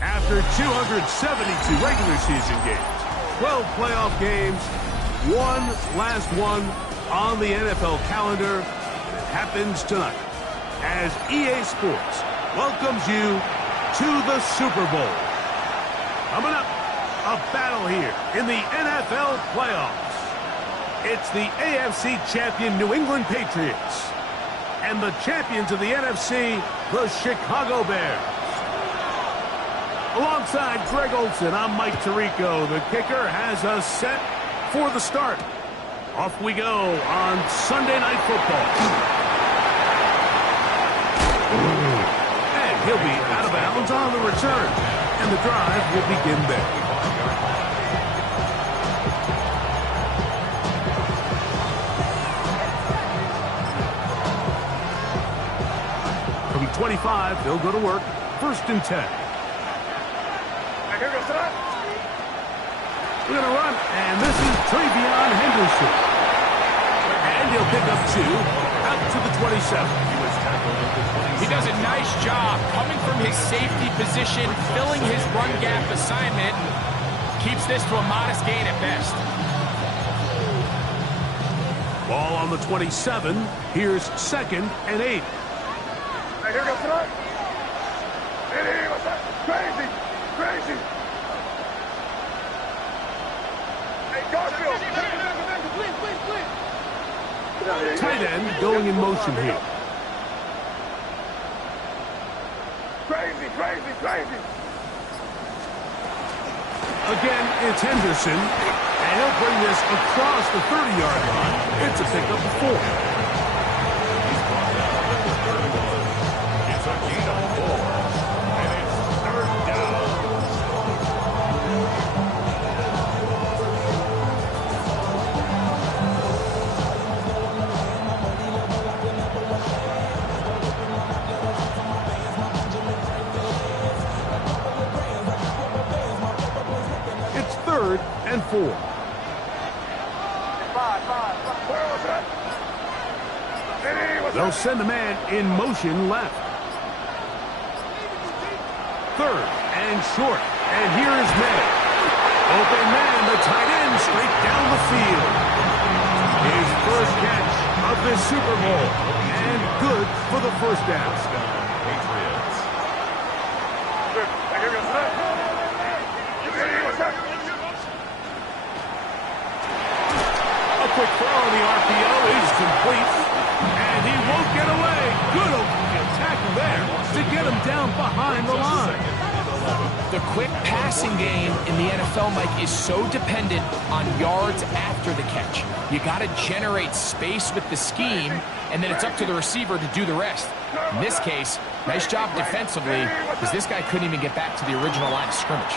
After 272 regular season games, 12 playoff games, one last one on the NFL calendar, and it happens tonight as EA Sports welcomes you to the Super Bowl. Coming up, a battle here in the NFL playoffs. It's the AFC champion New England Patriots and the champions of the NFC, the Chicago Bears. Alongside Greg Olsen, I'm Mike Tirico. The kicker has us set for the start. Off we go on Sunday Night Football. And he'll be out of bounds on the return. And the drive will begin there. From 25, they'll go to work. 1st and 10. Here goes that. We're going to run, and this is Travion Henderson. And he'll pick up 2 out to the 27. He does a nice job coming from his safety position, filling his run gap assignment, keeps this to a modest gain at best. Ball on the 27. Here's 2nd and 8. Here goes that. What's that? Crazy. Crazy! Hey, Garfield! Tight end going in motion here. Crazy, crazy, crazy! Again, it's Henderson, and he'll bring this across the 30-yard line. It's a pickup of 4. It's a gain of 4. And 4. Where was that? They'll send a man in motion left. 3rd and short. And here is May. Open man, the tight end, straight down the field. His first catch of this Super Bowl. And good for the 1st down. Patriots. Here goes that. Quick throw on the RPO is complete, and he won't get away. Good open tackle there to get him down behind the line. The quick passing game in the NFL, Mike, is so dependent on yards after the catch. You got to generate space with the scheme, and then it's up to the receiver to do the rest. In this case, nice job defensively, because this guy couldn't even get back to the original line of scrimmage.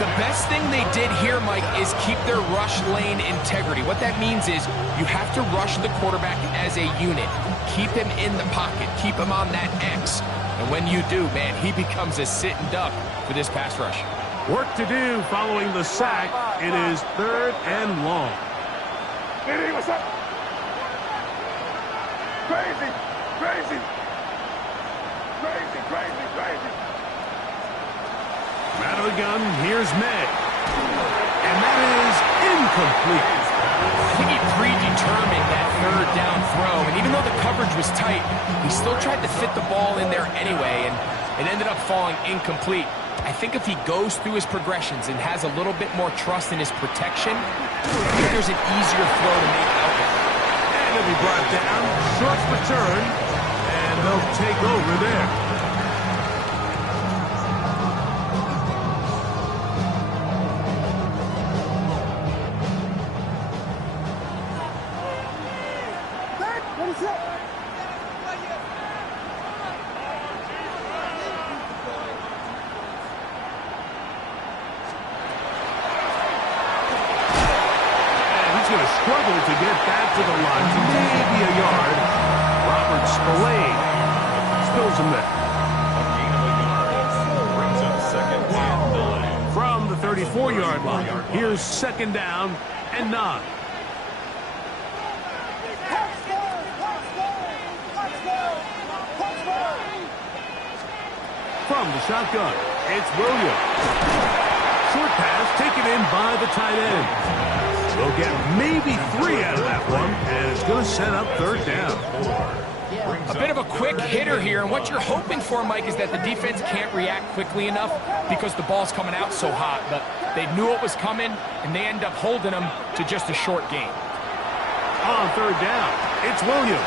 The best thing they did here, Mike, is keep their rush lane integrity. What that means is you have to rush the quarterback as a unit. Keep him in the pocket. Keep him on that X. And when you do, man, he becomes a sitting duck for this pass rush. Work to do following the sack. It is 3rd and long. What's up? Crazy, crazy, crazy, crazy, crazy. Out of the gun, here's May. And that is incomplete. I think he predetermined that 3rd down throw, and even though the coverage was tight, he still tried to fit the ball in there anyway, and it ended up falling incomplete. I think if he goes through his progressions and has a little bit more trust in his protection, I think there's an easier throw to make out there. And he'll be brought down, short return, and they'll take over there. get back to the line for maybe a yard. Robert Spillane spills him there. A gain of a yard. Brings up second and 9. From the 34-yard line, here's second down and 9. From the shotgun, it's Williams. Short pass taken in by the tight end. We'll get maybe 3 out of that one, and it's going to set up third down. A bit of a quick hitter here, and what you're hoping for, Mike, is that the defense can't react quickly enough because the ball's coming out so hot. But they knew it was coming, and they end up holding them to just a short gain. On third down, it's Williams.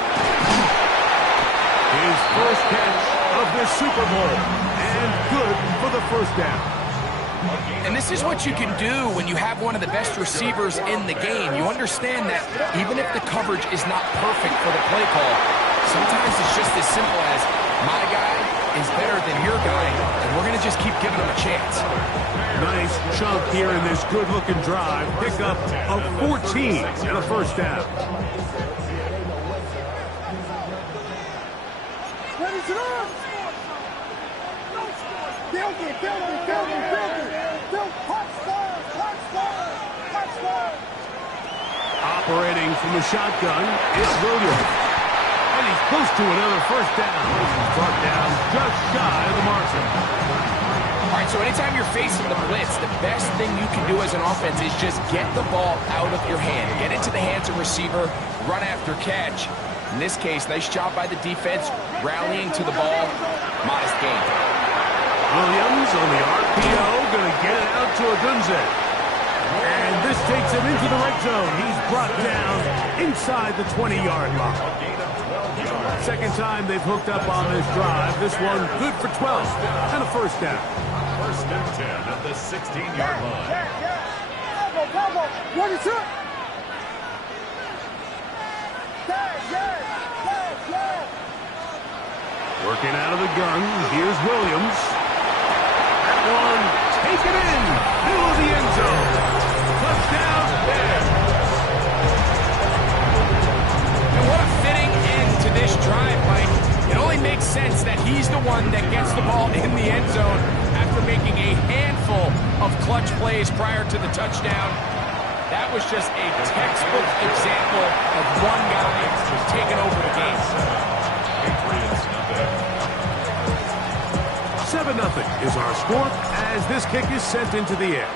His first catch of the Super Bowl, and good for the first down. And this is what you can do when you have one of the best receivers in the game. You understand that even if the coverage is not perfect for the play call, sometimes it's just as simple as my guy is better than your guy, and we're going to just keep giving him a chance. Nice chunk here in this good-looking drive. Pick up of 14 and a first down. Operating from the shotgun, it's Williams. And he's close to another first down. He's brought down just shy of the margin. All right, so anytime you're facing the blitz, the best thing you can do as an offense is just get the ball out of your hand. Get into the hands of receiver, run after catch. In this case, nice job by the defense, rallying to the ball. Modest gain. Williams on the RPO, going to get it out to Odunze. And this takes him into the red zone. He's brought down inside the 20-yard line. Second time they've hooked up on this drive. This one good for 12 and a first down. First and 10 at the 16-yard line. What is it? Working out of the gun, here's Williams. That one taken in, middle of the end zone. Touchdown, Bears. And what a fitting end to this drive, Mike. It only makes sense that he's the one that gets the ball in the end zone after making a handful of clutch plays prior to the touchdown. That was just a textbook example of one guy taking over the game. 7-0 is our score as this kick is sent into the air.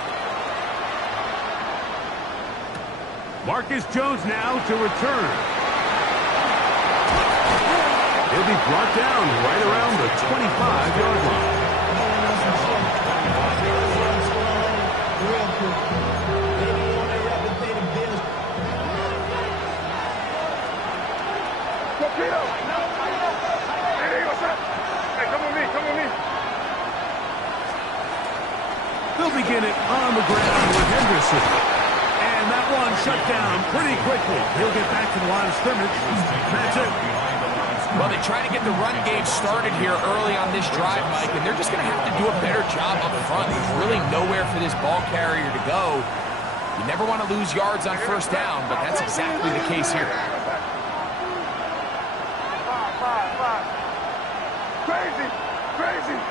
Marcus Jones now to return. He'll be brought down right around the 25-yard line. They'll begin it on the ground with Henderson. And that one shut down pretty quickly. He'll get back to the line of scrimmage. That's it. Well, they try to get the run game started here early on this drive, Mike, and they're just going to have to do a better job up front. There's really nowhere for this ball carrier to go. You never want to lose yards on first down, but that's exactly the case here. Crazy! Crazy!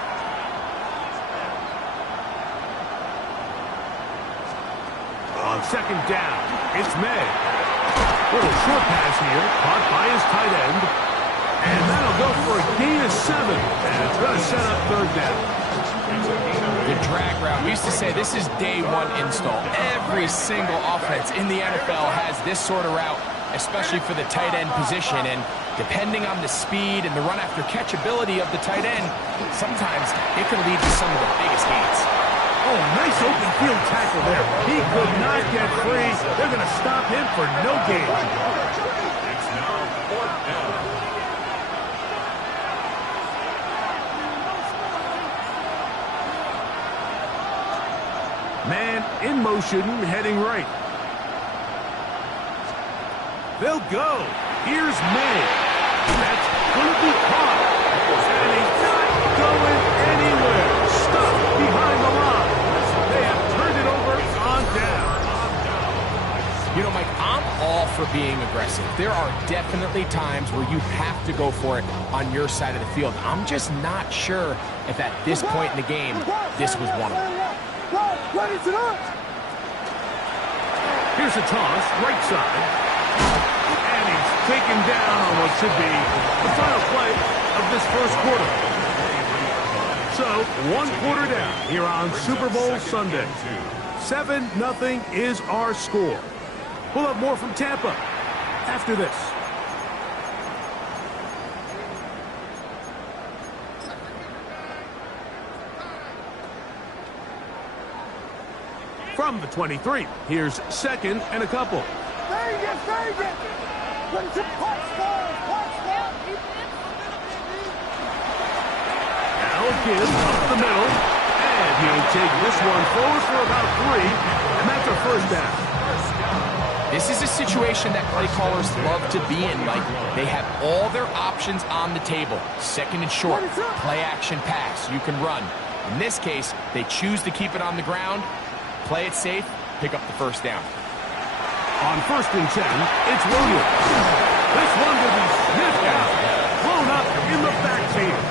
On second down, it's May. Little short pass here, caught by his tight end. And that'll go for a gain of 7. And it's going to set up third down. The drag route. We used to say this is day one install. Every single offense in the NFL has this sort of route, especially for the tight end position. And depending on the speed and the run after catch ability of the tight end, sometimes it can lead to some of the biggest gains. Oh, nice open field tackle there. He could not get free. They're going to stop him for no gain. It's now fourth down. Man in motion, heading right. They'll go. Here's May. That's going to be caught. And he's not going anywhere. Stuck behind the line. They have turned it over on down. You know, Mike, I'm all for being aggressive. There are definitely times where you have to go for it on your side of the field. I'm just not sure if at this point in the game, this was one of them. Here's a toss, right side. And he's taken down on what should be the final play of this first quarter. So, 1 quarter down here on Super Bowl Sunday. 7-0 is our score. We'll have more from Tampa after this. From the 23, here's 2nd and a couple. Now again, up the middle. And he'll take this one forward for about 3. And that's a first down. This is a situation that play callers love to be in, Mike. They have all their options on the table. 2nd and short, play action pass, you can run. In this case, they choose to keep it on the ground, play it safe, pick up the first down. On 1st and 10, it's Williams. This one will be sniffed out, blown up in the backfield.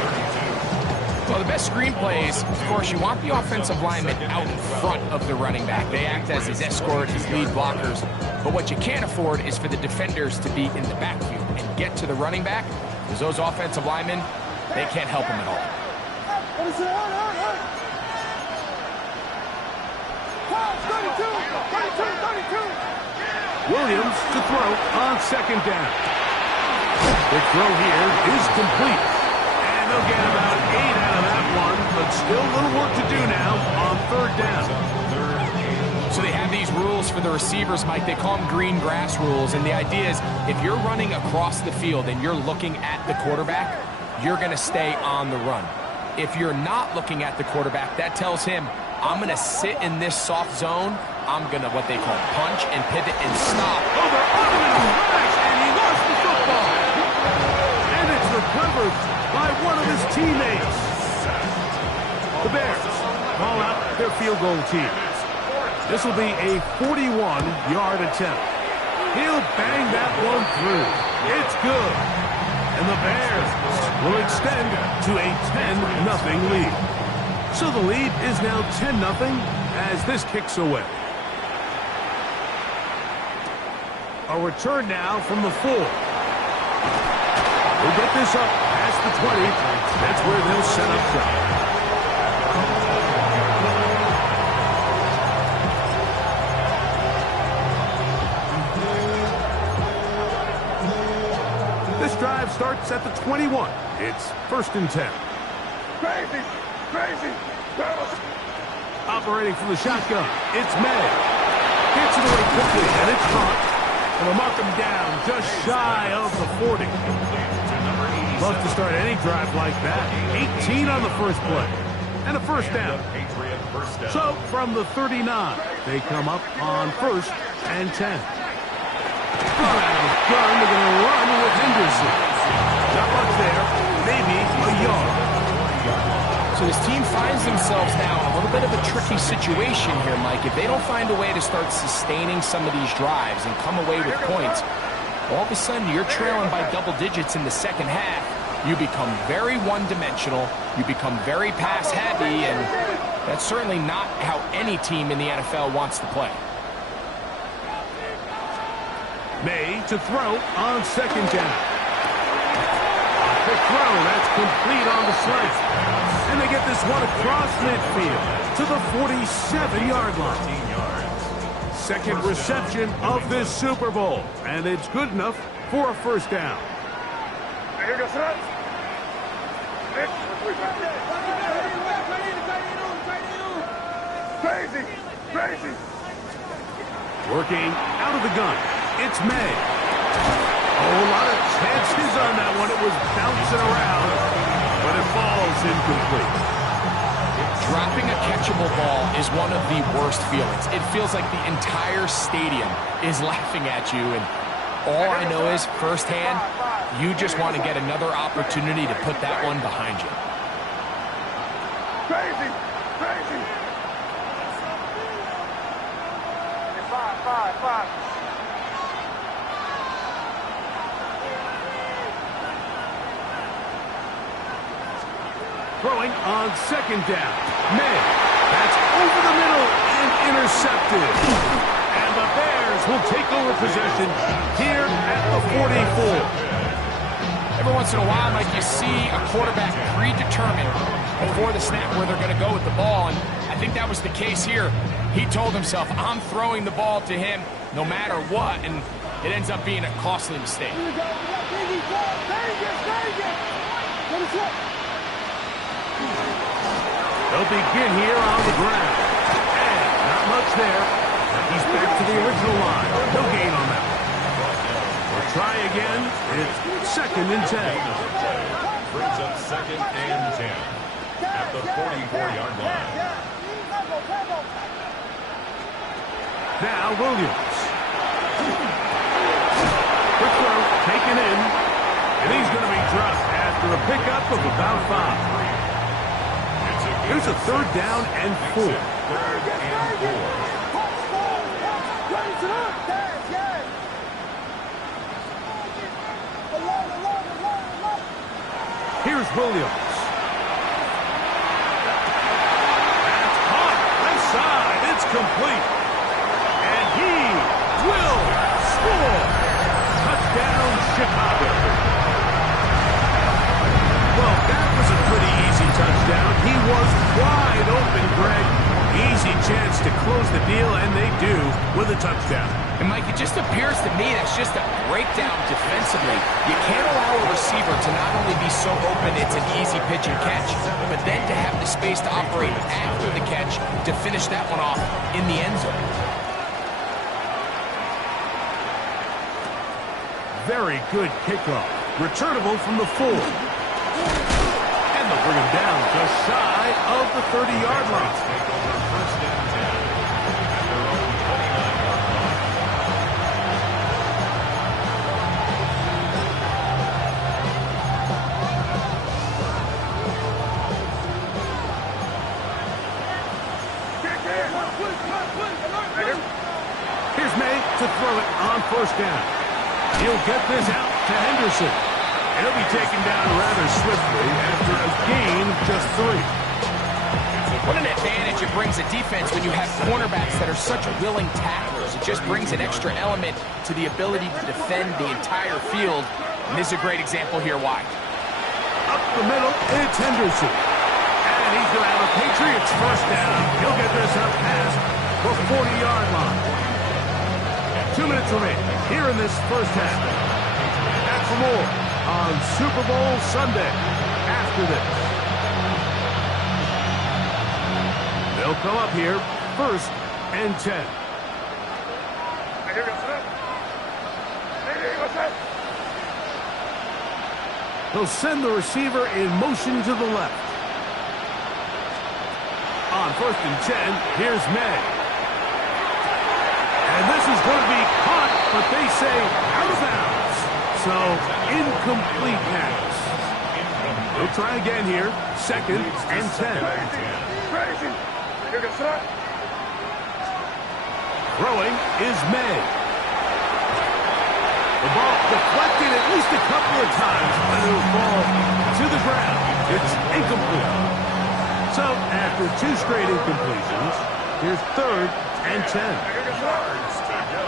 Well, the best screenplay is, of course, you want the offensive lineman out in front of the running back. They act as his escort, his lead blockers. But what you can't afford is for the defenders to be in the backfield and get to the running back, because those offensive linemen, they can't help him at all. Williams to throw on 2nd down. The throw here is complete. And they'll get about 8 out of that one, but still a little work to do now on 3rd down. So they have these rules for the receivers, Mike. They call them green grass rules, and the idea is if you're running across the field and you're looking at the quarterback, you're going to stay on the run. If you're not looking at the quarterback, that tells him, I'm going to sit in this soft zone. I'm going to, what they call, punch and pivot and stop. Over Ottoman crash, and he lost the football. And it's recovered by one of his teammates. The Bears call out their field goal team. This will be a 41-yard attempt. He'll bang that one through. It's good. And the Bears will extend to a 10-0 lead. So the lead is now 10-0 as this kicks away. A return now from the 4. We'll get this up past the 20. That's where they'll set up shop. This drive starts at the 21. It's 1st and 10. Crazy! Operating from the shotgun, it's May. Gets it away quickly, and it's caught. And they'll mark him down just shy of the 40. Love to start any drive like that. 18 on the first play. And a first down. So, from the 39, they come up on 1st and 10. Thrown out of the gun, they're going to run with Henderson. Not much there, maybe a yard. So this team finds themselves now in a little bit of a tricky situation here, Mike. If they don't find a way to start sustaining some of these drives and come away with points, all of a sudden you're trailing by double digits in the second half. You become very one-dimensional. You become very pass-heavy, and that's certainly not how any team in the NFL wants to play. May to throw on 2nd down. The throw, that's complete on the slant. And they get this one across midfield to the 47-yard line. 2nd reception of this Super Bowl, and it's good enough for a first down. Crazy! Working out of the gun, it's May. Oh, a lot of chances on that one. It was bouncing around, but it falls incomplete. Dropping a catchable ball is one of the worst feelings. It feels like the entire stadium is laughing at you, and all I know is, firsthand, you just want to get another opportunity to put that one behind you. Crazy! Five. Throwing on second down. May. That's over the middle and intercepted. And the Bears will take over possession here at the 44. Every once in a while, Mike, you see a quarterback predetermined before the snap where they're going to go with the ball, and I think that was the case here. He told himself, I'm throwing the ball to him no matter what, and it ends up being a costly mistake. They'll begin here on the ground. And not much there. He's back to the original line. No gain on that one. We'll try again. It's 2nd and 10. Brings up 2nd and 10 at the 44-yard line. Now Williams. Quick throw, taken in. And he's going to be dropped after a pickup of about 5. Here's a 3rd down and 4. 3rd and 4. Here's Williams. That's caught. Left side. It's complete. And he will score. Touchdown, Chicago. Well, that was a pretty easy touchdown. He was wide open, Greg. Easy chance to close the deal, and they do with a touchdown. And, Mike, it just appears to me that's just a breakdown defensively. You can't allow a receiver to not only be so open it's an easy pitch and catch, but then to have the space to operate after the catch to finish that one off in the end zone. Very good kickoff. Returnable from the 4. And they'll bring him down just shy of the 30-yard line. Take over 1st and 10 at their own 29-yard line. Here's May to throw it on 1st down. He'll get this out to Henderson. He'll be taken down rather swiftly after a gain of just 3. What an advantage it brings a defense when you have cornerbacks that are such willing tacklers. It just brings an extra element to the ability to defend the entire field. And this is a great example here why. Up the middle, it's Henderson. And he's going to have a Patriots 1st down. He'll get this up past the 40-yard line. 2 minutes remaining here in this 1st half. And for more on Super Bowl Sunday after this. They'll come up here 1st and 10. He'll send the receiver in motion to the left. On 1st and 10, here's May. And this is going to be caught, but they say out of bounds. So, incomplete pass. We'll try again here. 2nd and 10. Throwing is May. The ball deflected at least a couple of times, but it'll fall to the ground. It's incomplete. So, after 2 straight incompletions, here's 3rd and 10. Yards to go.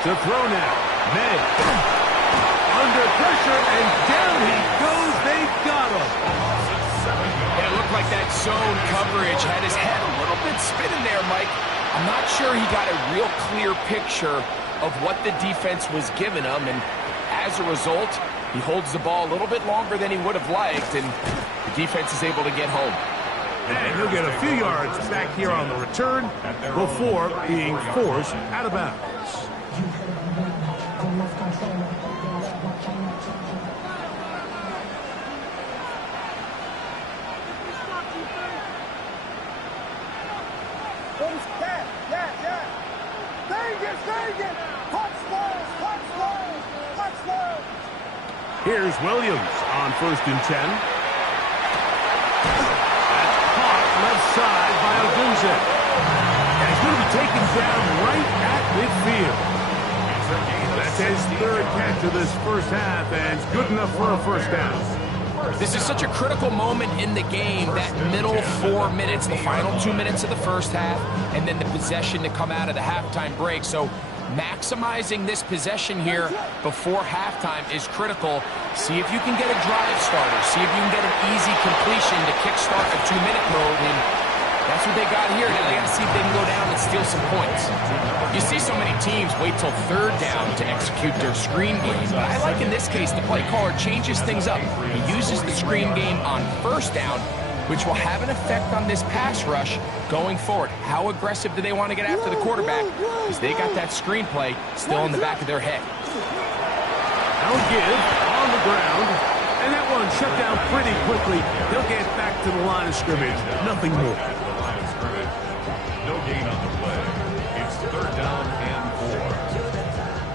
To throw now, May. Under pressure, and down he goes. They got him. And it looked like that zone coverage had his head a little bit spinning there, Mike. I'm not sure he got a real clear picture of what the defense was giving him, and as a result, he holds the ball a little bit longer than he would have liked, and the defense is able to get home. And he'll get a few yards back here on the return before being forced out of bounds. Here's Williams on 1st and 10. That's caught left side by Odunze. And he's going to be taken down right at midfield. That's his third catch of this first half, and good enough for a first down. This is such a critical moment in the game, that middle 4 minutes, the final 2 minutes of the first half, and then the possession to come out of the halftime break. So maximizing this possession here before halftime is critical. See if you can get a drive starter. See if you can get an easy completion to kickstart a 2-minute mode. And that's what they got here. Now they got to see if they can go down and steal some points. You see so many teams wait till third down to execute their screen game, but I like in this case the play caller changes things up. He uses the screen game on first down, which will have an effect on this pass rush going forward. How aggressive do they want to get after the quarterback? Because they got that screen play still in the back of their head. Now give on the ground, and that one shut down pretty quickly. They'll get back to the line of scrimmage. Nothing more. No gain on the play. It's third down and 4.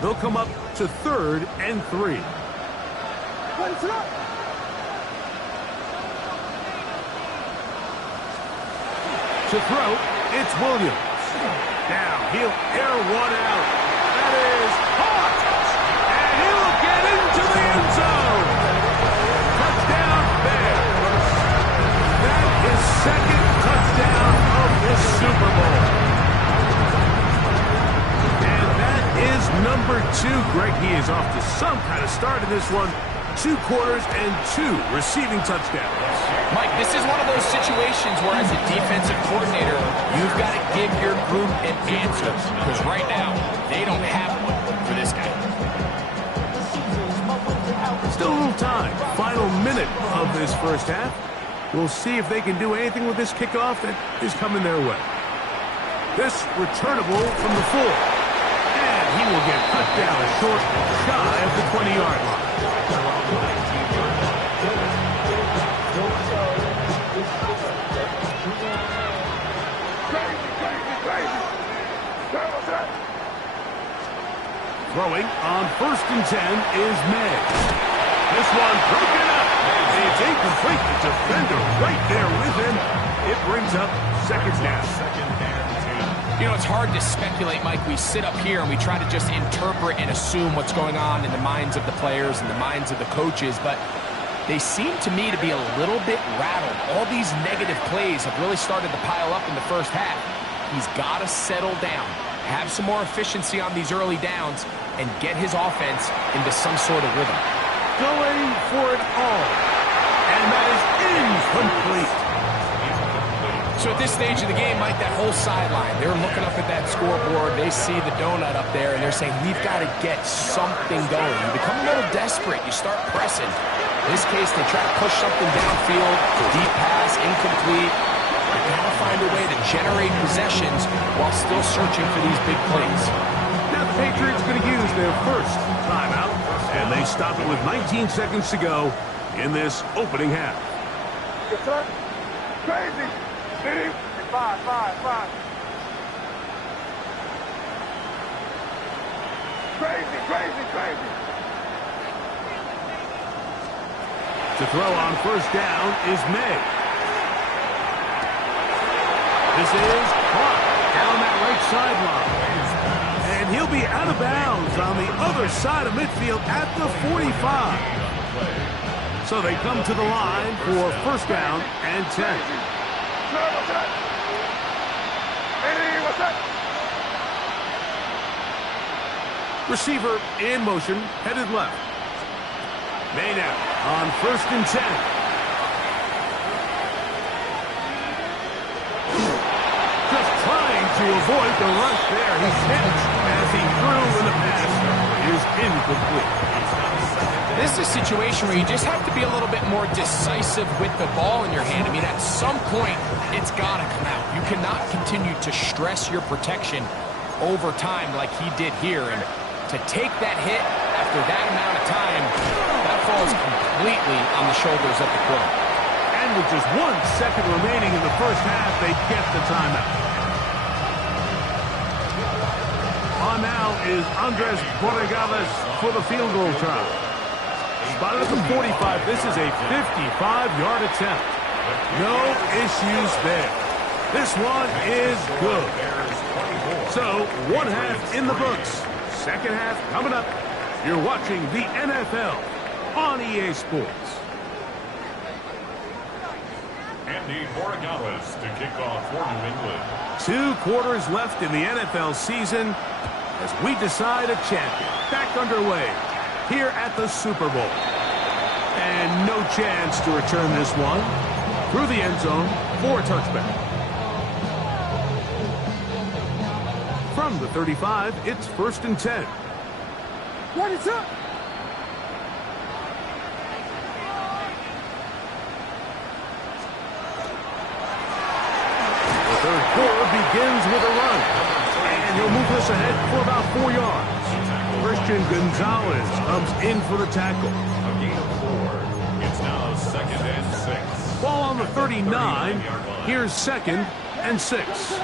They'll come up to 3rd and 3. To throw, it's Williams. Now he'll air one out. That is caught. And he'll get into the end zone. Touchdown there. That is second touchdown of this Super Bowl. And that is number 2. Greg, he is off to some kind of start in this one. 2 quarters and 2 receiving touchdowns. Mike, this is one of those situations where as a defensive coordinator, you've got to give your group an answer. Because right now, they don't have one for this guy. Still a little time. Final minute of this first half. We'll see if they can do anything with this kickoff that is coming their way. This returnable from the 4. And he will get cut down short, shy of the 20-yard line. Throwing on 1st and 10 is May. This one broken up. It's incomplete. The defender right there with him. It brings up 2nd down. You know, it's hard to speculate, Mike. We sit up here and we try to just interpret and assume what's going on in the minds of the players and the minds of the coaches, but they seem to me to be a little bit rattled. All these negative plays have really started to pile up in the first half. He's got to settle down, have some more efficiency on these early downs, and get his offense into some sort of rhythm. Going for it all. And that is incomplete. So at this stage of the game, Mike, that whole sideline, they're looking up at that scoreboard. They see the donut up there, and they're saying, we've got to get something going. You become a little desperate. You start pressing. In this case, they try to push something downfield, deep pass, incomplete. They got to find a way to generate possessions while still searching for these big plays. Now the Patriots going to use their first timeout, and they stop it with 19 seconds to go in this opening half. Yes, sir. Crazy. Hit him. 5. Crazy. To throw on 1st down is May. This is caught down that right sideline. And he'll be out of bounds on the other side of midfield at the 45. So they come to the line for 1st down and 10. Receiver in motion, headed left. May now on 1st and 10. Just trying to avoid the rush there. He slipped as he threw in the pass. Is incomplete. This is a situation where you just have to be a little bit more decisive with the ball in your hand. I mean, at some point, it's got to come out. You cannot continue to stress your protection over time like he did here. And to take that hit after that amount of time, that falls completely on the shoulders of the quarterback. And with just 1 second remaining in the first half, they get the timeout. On now is Andres Borregales for the field goal try. Spotted at the 45. This is a 55-yard attempt. No issues there. This one is good. So, 1 half in the books. Second half coming up. You're watching the NFL on EA Sports. Andy Borregales to kick off for New England. 2 quarters left in the NFL season as we decide a champion. Back underway here at the Super Bowl. And no chance to return this one through the end zone for a touchback. From the 35, it's 1st and 10. What is up? The third quarter begins with a run. And he'll move this ahead for about 4 yards. Christian Gonzalez comes in for the tackle. A gain of 4. It's now 2nd and 6. Ball on the 39. Here's 2nd and 6.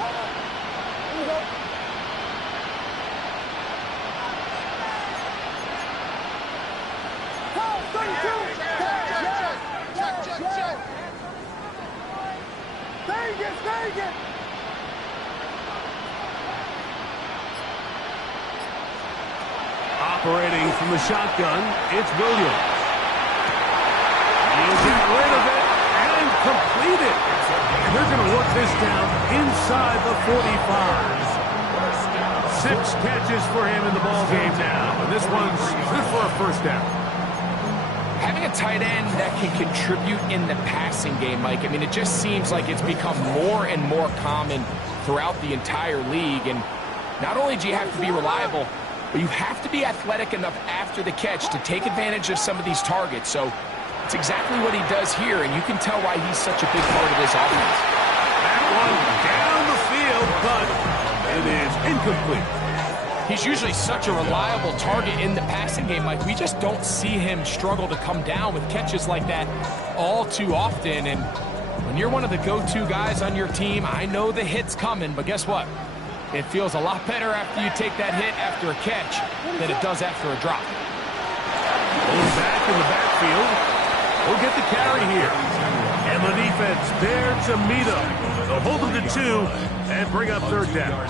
Operating from the shotgun, it's Williams. He'll get rid of it and complete it. And they're going to work this down inside the 45. 6 catches for him in the ball game now. And this one's good for a first down. Having a tight end that can contribute in the passing game, Mike, I mean, it just seems like it's become more and more common throughout the entire league. And not only do you have to be reliable, but you have to be athletic enough after the catch to take advantage of some of these targets. So it's exactly what he does here, and you can tell why he's such a big part of this offense. That one down the field, but it is incomplete. He's usually such a reliable target in the passing game, Mike. We just don't see him struggle to come down with catches like that all too often. And when you're one of the go-to guys on your team, I know the hit's coming, but guess what? It feels a lot better after you take that hit after a catch than it does after a drop. Pulling back in the backfield. We'll get the carry here. And the defense there to meet him. They'll hold him to 2 and bring up 3rd down.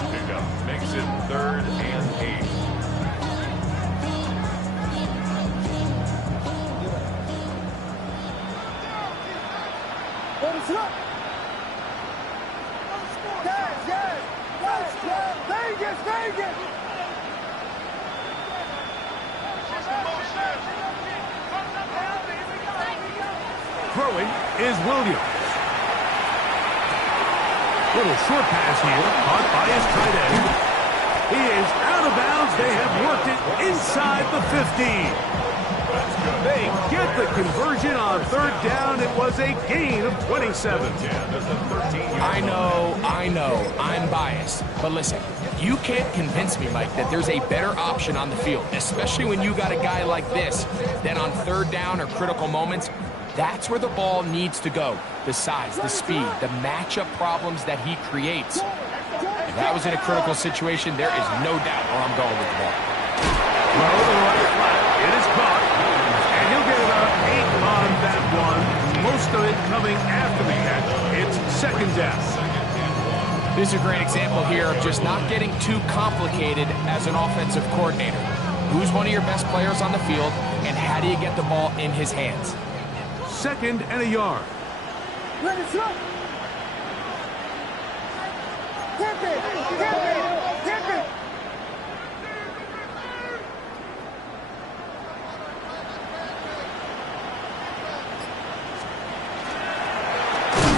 Makes it 3rd and 8. What is up? Vegas! Throwing is Williams. Little short pass here, caught by his tight end. He is out of bounds. They have worked it inside the 15. They get the conversion on 3rd down. It was a gain of 27. I know, I'm biased. But listen, you can't convince me, Mike, that there's a better option on the field, especially when you got a guy like this, that on 3rd down or critical moments, that's where the ball needs to go. The size, the speed, the matchup problems that he creates. If that was in a critical situation, there is no doubt where I'm going with the ball. Throw to the right flat. It is caught. And he'll get about 8 on that one. Most of it coming after the catch. It's 2nd down. This is a great example here of just not getting too complicated as an offensive coordinator. Who's one of your best players on the field, and how do you get the ball in his hands? 2nd and a yard. Ready, stop! Tip it!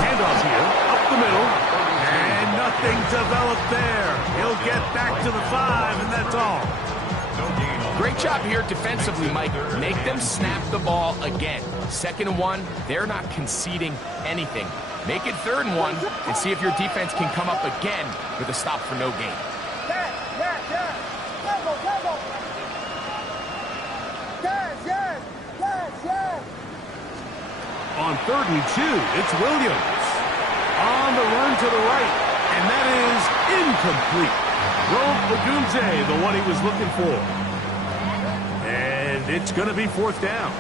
Handoff here, up the middle, and nothing developed there. He'll get back to the 5, and that's all. Great job here defensively, Mike. Make them snap the ball again. 2nd and 1, they're not conceding anything. Make it 3rd and 1 and see if your defense can come up again with a stop for no gain. On 3rd and 2, it's Williams. On the run to the right, and that is incomplete. Rome Odunze, the one he was looking for. And it's going to be 4th down.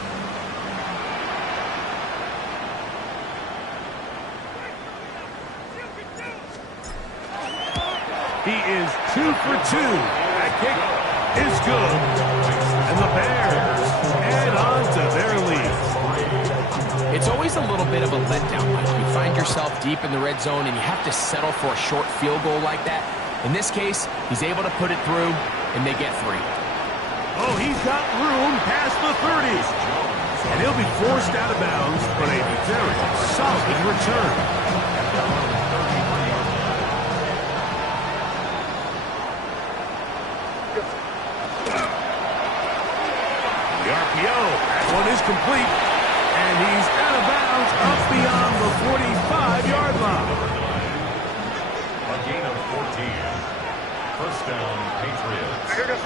He is 2 for 2. That kick is good. And the Bears add on to their lead. It's always a little bit of a letdown. Like you find yourself deep in the red zone and you have to settle for a short field goal like that. In this case, he's able to put it through, and they get 3. Oh, he's got room past the 30s. And he'll be forced out of bounds, but a very solid return. The RPO, that one is complete. And he's out of bounds up beyond the 45-yard line. A gain of 14. First down, Patriots. Angel.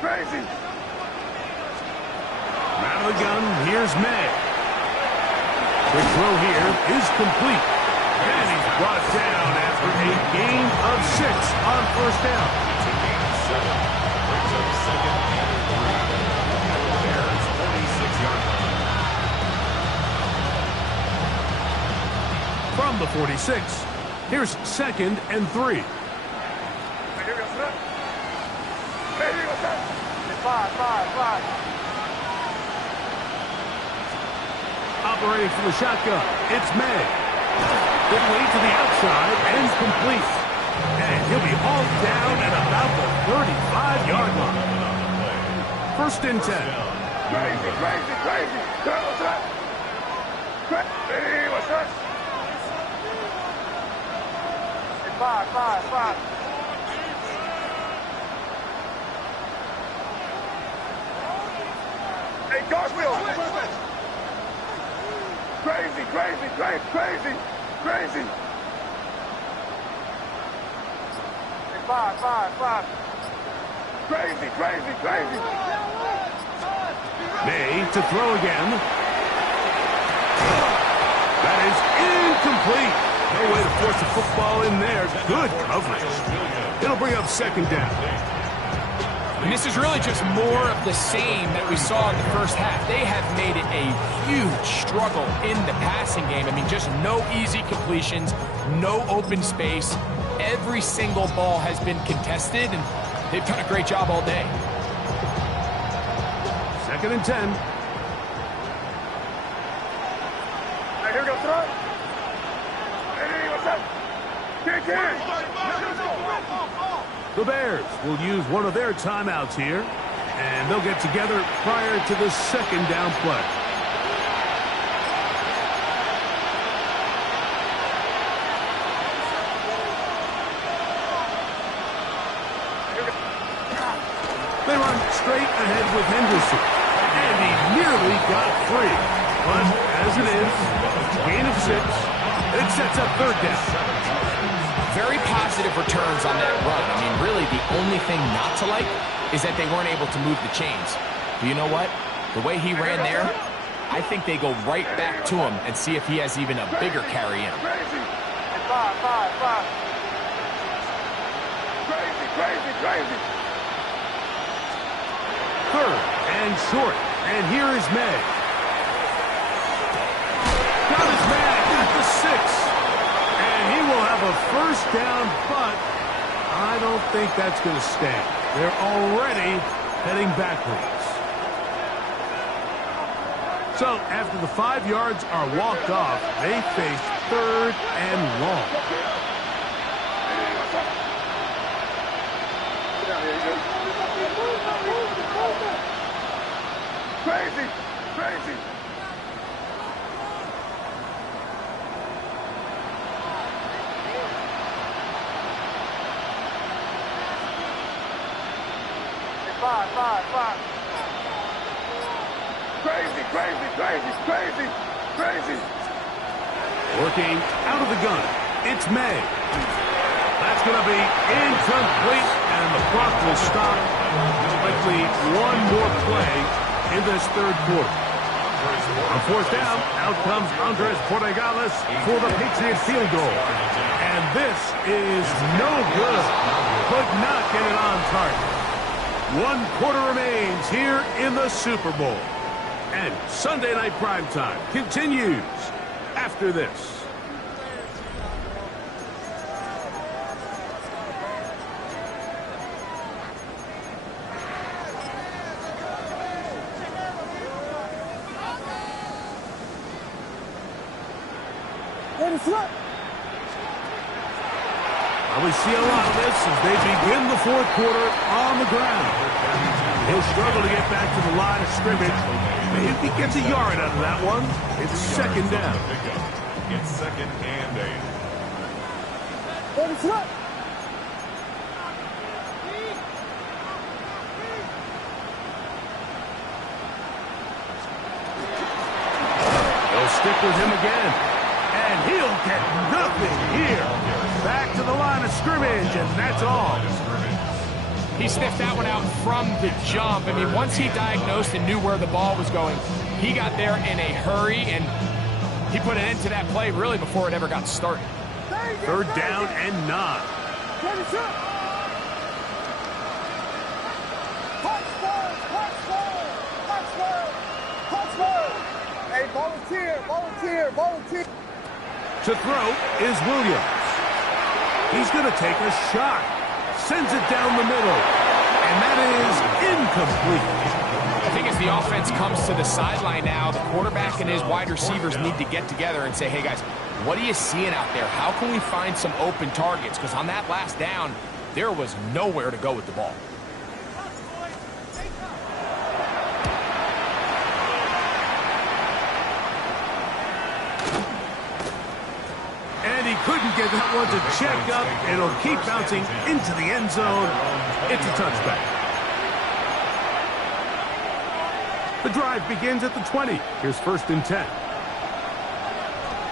Crazy. Out of the gun, here's May. Quick throw here is complete. And he's brought down after a gain of 6 on first down. It's a gain of 7. Brings up second and 3. And the Bears 46-yard line. From the 46, here's second and 3. Five. Operating from the shotgun, it's May. Good way to the outside and complete. And he'll be hauled down at about the 35-yard line. First and 10. Crazy. What's that? Five. Hey, Garfield! Crazy! Hey, five. Crazy! May to throw again. That is incomplete. No way to force the football in there. Good coverage. It'll bring up second down. And this is really just more of the same that we saw in the first half. They have made it a huge struggle in the passing game. I mean, just no easy completions, no open space. Every single ball has been contested, and they've done a great job all day. Second and 10. Hey, here we go, throw. Hey, what's up? Kick. The Bears will use one of their timeouts here, and they'll get together prior to the second down play. They run straight ahead with Henderson, and he nearly got free. But as it is, gain of 6, and it sets up third down. Very positive returns on that run. I mean, really, the only thing not to like is that they weren't able to move the chains. But you know what? The way he ran there, I think they go right back to him and see if he has even a bigger carry in him. Crazy. Crazy. Third and short, and here is May. Got his man at the 6. And he will have a first down, but I don't think that's going to stand. They're already heading backwards. So after the 5 yards are walked off, they face third and long. Crazy. 5. Crazy. Working out of the gun, it's May. That's going to be incomplete, and the clock will stop. Likely one more play in this third quarter. On fourth down, out comes Andres Portegales for the Patriots field goal. And this is no good. Could not get it on target. 1 quarter remains here in the Super Bowl. And Sunday Night Primetime continues after this. We see a lot of this as they begin the 4th quarter on the ground. He'll struggle to get back to the line of scrimmage. If he gets a yard out of that one, it's 2nd down. It's 2nd and 8. They'll stick with him again. And he'll get nothing here. Back to the line of scrimmage, and that's all. He sniffed that one out from the jump. I mean, once he diagnosed and knew where the ball was going, he got there in a hurry, and he put an end to that play really before it ever got started. 3rd down and 9. Hey, volunteer. To throw is Williams. He's going to take a shot. Sends it down the middle. And that is incomplete. I think as the offense comes to the sideline now, the quarterback and his wide receivers need to get together and say, hey, guys, what are you seeing out there? How can we find some open targets? Because on that last down, there was nowhere to go with the ball. Couldn't get that one to check up. It'll keep bouncing into the end zone. It's a touchback. The drive begins at the 20. Here's 1st and 10.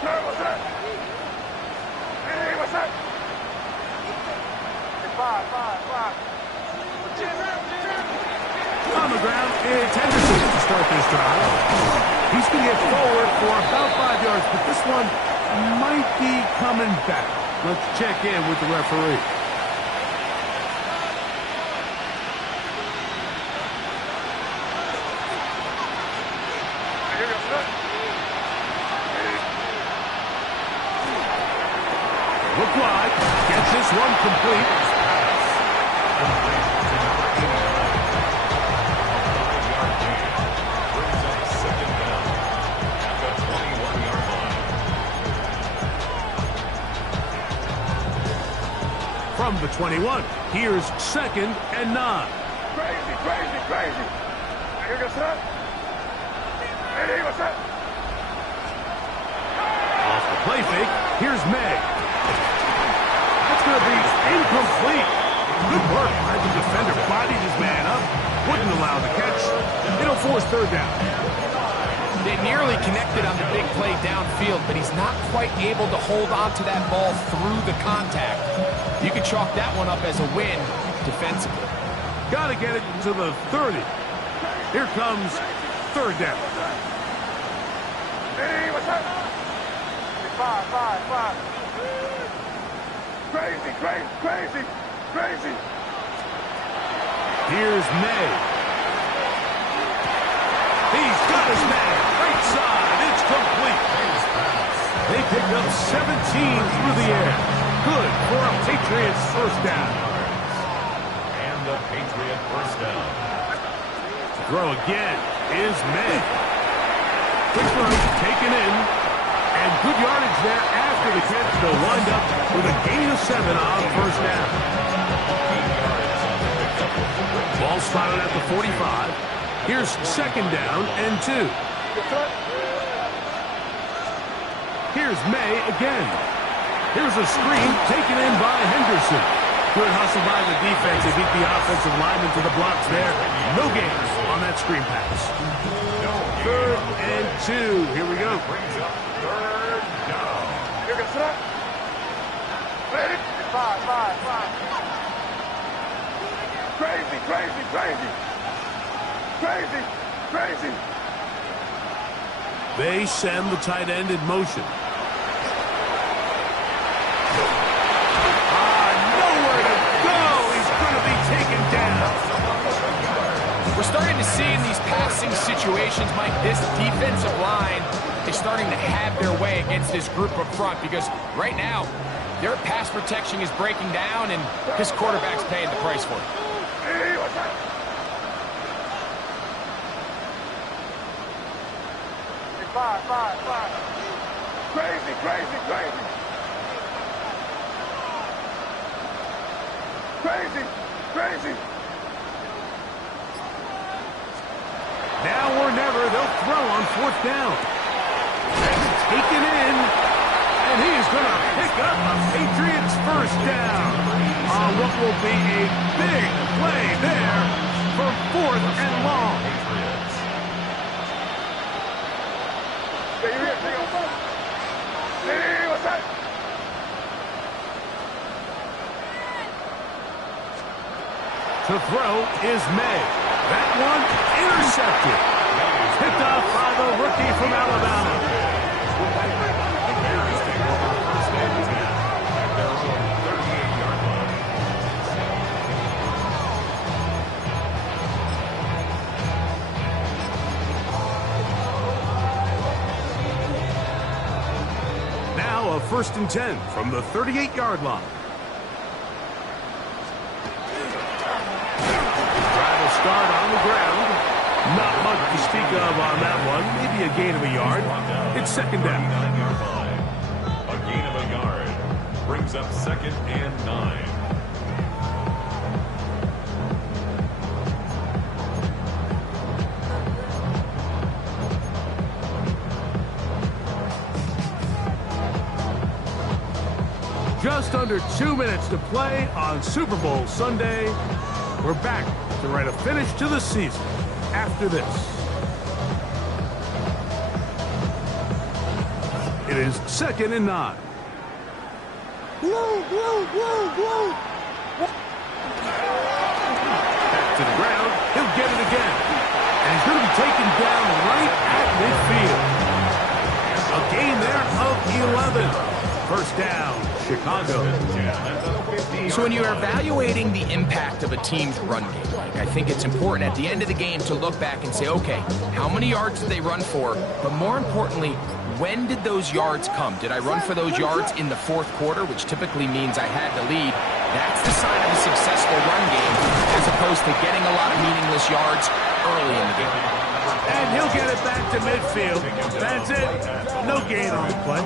What's that? Hey, what's that? Hey, five. On the ground, it's Henderson to start this drive. He's going to get forward for about 5 yards, but this one might be coming back. Let's check in with the referee. Look wide. Gets this one complete. From the 21, here's 2nd and 9. Crazy. Here goes that. Hey, what's that? Off the play fake, here's May. That's going to be incomplete. Good work by the defender. Bodied his man up. Wouldn't allow the catch. It'll force 3rd down. They nearly connected on the big play downfield, but he's not quite able to hold on to that ball through the contact. You can chalk that one up as a win defensively. Got to get it to the 30. Here comes 3rd down. Hey, what's that? Five. Crazy. Here's May. He's got his man. Right side. It's complete. They picked up 17 through the air. Good for a Patriots 1st down. And the Patriot 1st down. Throw again is May. Quick throw taken in. And good yardage there after the catch. They'll wind up with a gain of 7 on 1st down. Ball spotted at the 45. Here's 2nd down and 2. Here's May again. Here's a screen taken in by Henderson. Good hustle by the defense. They beat the offensive lineman to the blocks there. No gains on that screen pass. 3rd and 2. Here we go. Brings up 3rd down. Here goes that. Ready? Five. Crazy. They send the tight end in motion. Nowhere to go. He's going to be taken down. starting to see in these passing situations, Mike, this defensive line is starting to have their way against this group up front because right now, their pass protection is breaking down, and his quarterback's paying the price for it. Hey, what's up? Five. Crazy. Now or never, they'll throw on 4th down. That's taken in, and he is going to pick up a Patriots first down on what will be a big play there for 4th and long. Hey, what's up? To throw is May. That one intercepted. Picked off by the rookie from Alabama. The Bears take over 1st and 10 at their own 38-yard line. Now a 1st and 10 from the 38-yard line. Start on the ground. Not much to speak of on that one. Maybe a gain of a yard. It's 2nd down. 9-yard line. A gain of a yard brings up 2nd and 9. Just under 2 minutes to play on Super Bowl Sunday. We're back to write a finish to the season after this. It is 2nd and 9. Back to the ground. He'll get it again. And he's going to be taken down right at midfield. A gain there of 11. 1st down, Chicago. So when you're evaluating the impact of a team's run game, Mike, I think it's important at the end of the game to look back and say, okay, how many yards did they run for? But more importantly, when did those yards come? Did I run for those yards in the 4th quarter, which typically means I had the lead? That's the sign of a successful run game, as opposed to getting a lot of meaningless yards early in the game. And he'll get it back to midfield. That's it. No gain on the play.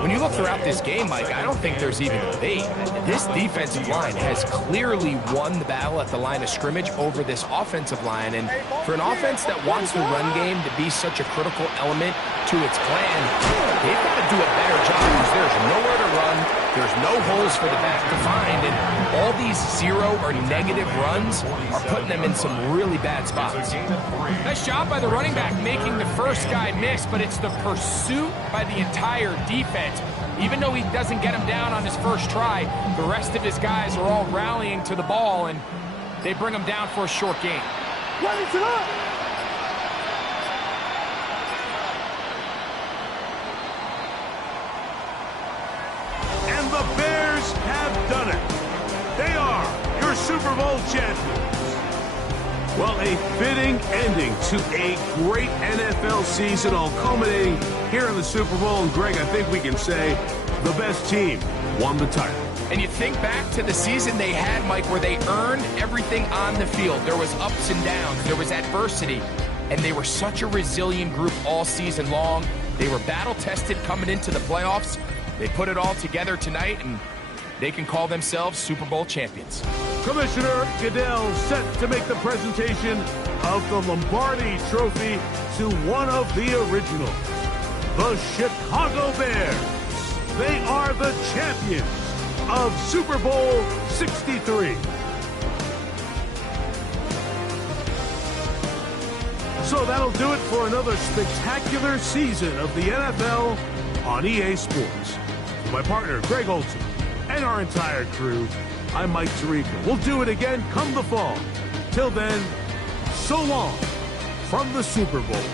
When you look throughout this game, Mike, I don't think there's even a debate. This defensive line has clearly won the battle at the line of scrimmage over this offensive line. And for an offense that wants the run game to be such a critical element to its plan, they've got to do a better job because there's nowhere to run. There's no holes for the back to find. And all these 0 or negative runs are putting them in some really bad spots. Nice job by the running back making the first guy miss, but it's the pursuit by the entire defense. Even though he doesn't get him down on his first try, the rest of his guys are all rallying to the ball, and they bring him down for a short gain. And the Bears have done it. They are your Super Bowl champions. Well, a fitting ending to a great NFL season, all culminating here in the Super Bowl. And Greg, I think we can say the best team won the title. And you think back to the season they had, Mike, where they earned everything on the field. There was ups and downs. There was adversity. And they were such a resilient group all season long. They were battle-tested coming into the playoffs. They put it all together tonight, and they can call themselves Super Bowl champions. Commissioner Goodell set to make the presentation of the Lombardi Trophy to one of the originals, the Chicago Bears. They are the champions of Super Bowl 63. So that'll do it for another spectacular season of the NFL on EA Sports. For my partner, Greg Olsen, and our entire crew, I'm Mike Tirico. We'll do it again come the fall. Till then, so long from the Super Bowl.